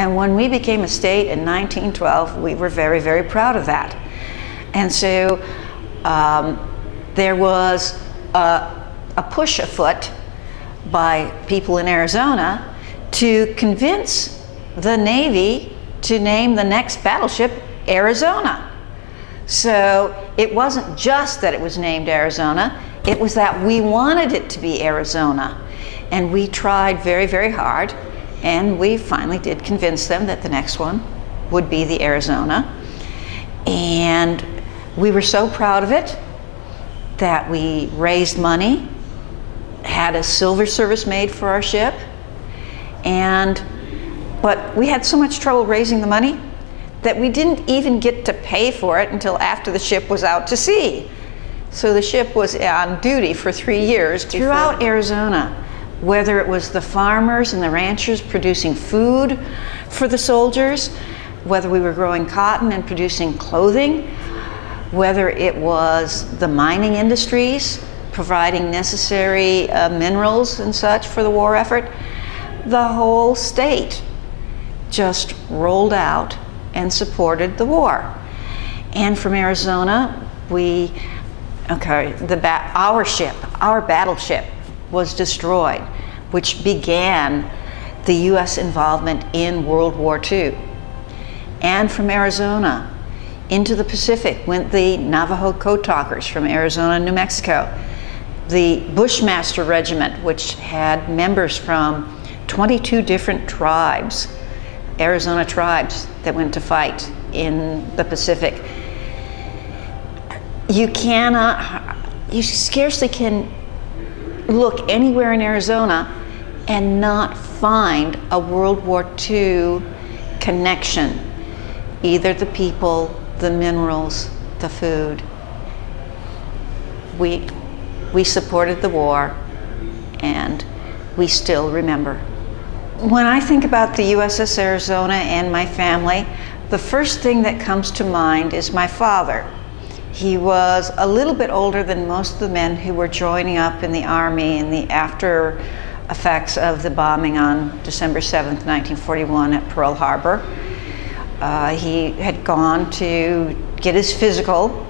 And when we became a state in 1912, we were very, very proud of that. And so there was a push afoot by people in Arizona to convince the Navy to name the next battleship Arizona. So it wasn't just that it was named Arizona, it was that we wanted it to be Arizona. And we tried very, very hard, and we finally did convince them that the next one would be the Arizona. And we were so proud of it that we raised money, had a silver service made for our ship, but we had so much trouble raising the money that we didn't even get to pay for it until after the ship was out to sea. So the ship was on duty for 3 years throughout Arizona, whether it was the farmers and the ranchers producing food for the soldiers, whether we were growing cotton and producing clothing, whether it was the mining industries providing necessary minerals and such for the war effort. The whole state just rolled out and supported the war. And from Arizona, our battleship was destroyed, which began the U.S. involvement in World War II. And from Arizona into the Pacific went the Navajo Code Talkers from Arizona and New Mexico, the Bushmaster Regiment, which had members from 22 different tribes, Arizona tribes, that went to fight in the Pacific. You scarcely can look anywhere in Arizona and not find a World War II connection, either the people, the minerals, the food. We supported the war, and we still remember. When I think about the USS Arizona and my family, the first thing that comes to mind is my father. He was a little bit older than most of the men who were joining up in the Army in the after effects of the bombing on December 7th, 1941 at Pearl Harbor. He had gone to get his physical,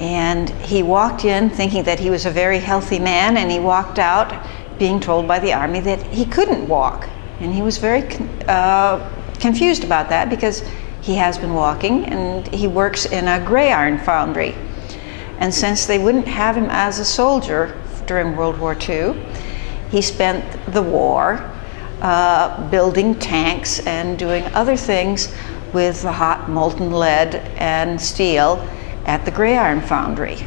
and he walked in thinking that he was a very healthy man, and he walked out being told by the Army that he couldn't walk. And he was very confused about that, because he has been walking and he works in a gray iron foundry. And since they wouldn't have him as a soldier during World War II, he spent the war building tanks and doing other things with the hot molten lead and steel at the gray iron foundry.